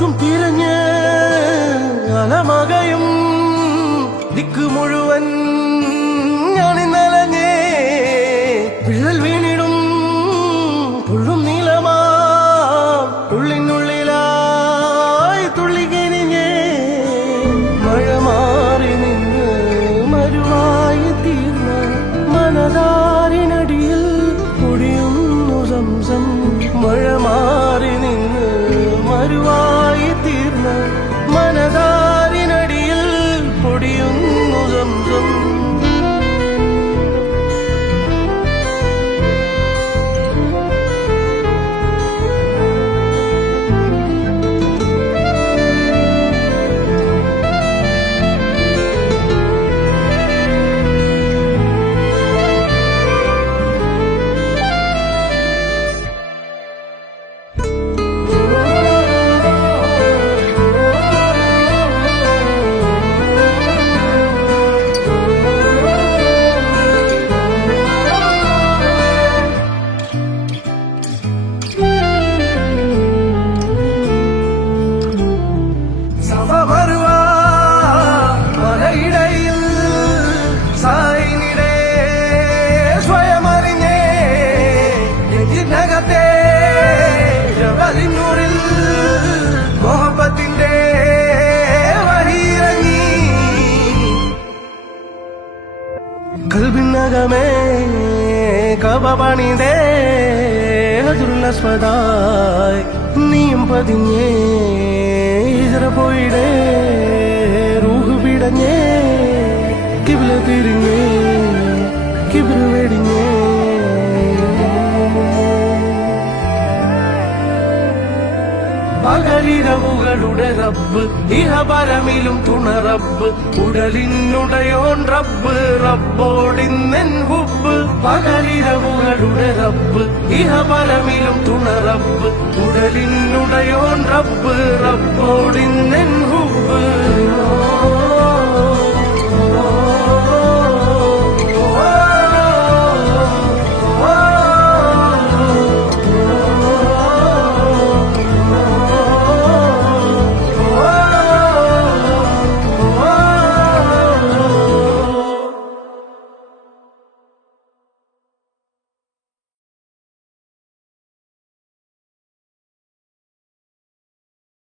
ദിക്കും തിരഞ്ഞ് അലമകയും ദിക്ക് മുഴുവൻ ഞാനിന്നലഞ്ഞേ വിള്ളൽ വീണിടും പുള്ളും നീളമാ ഉള്ളിനുള്ളിലായി തുള്ളിക്കിരിഞ്ഞേ മഴ മാറി നിന്ന് മരുവായി തീർന്ന മനതാരിനടിയിൽ പൊടിയുന്നു സംസം മഴ മാറി നിന്ന് മരുവായി തീർന്ന മനതാരിനടിയിൽ പൊടിയുന്നു സംസം മോഹബത്തിന്റെ വഹിയിറങ്ങി കൽബിനകമേ കബപണിതേ ഹജുറുല്ലസ്വദായി നീയും പതിഞ്ഞേ ഇതര പോയിടേ റൂഹ് പിടഞ്ഞേ കിബില തിരിഞ്ഞേ കിബിറ് വെടിഞ്ഞേ പകലിരവുകളുടെ റബ്ബ് ഇഹപരമിലും തുണ റബ്ബ് ഉടലിനുടയോൻ റബ്ബ് റബ്ബോടിന്നെൻ ഹുബ് പകലിരവുകളുടെ റബ്ബ് ഇഹപരമിലും തുണ റബ്ബ് ഉടലിനുടയോൻ റബ്ബ് റബ്ബോടിന്നെൻ ഹുബ്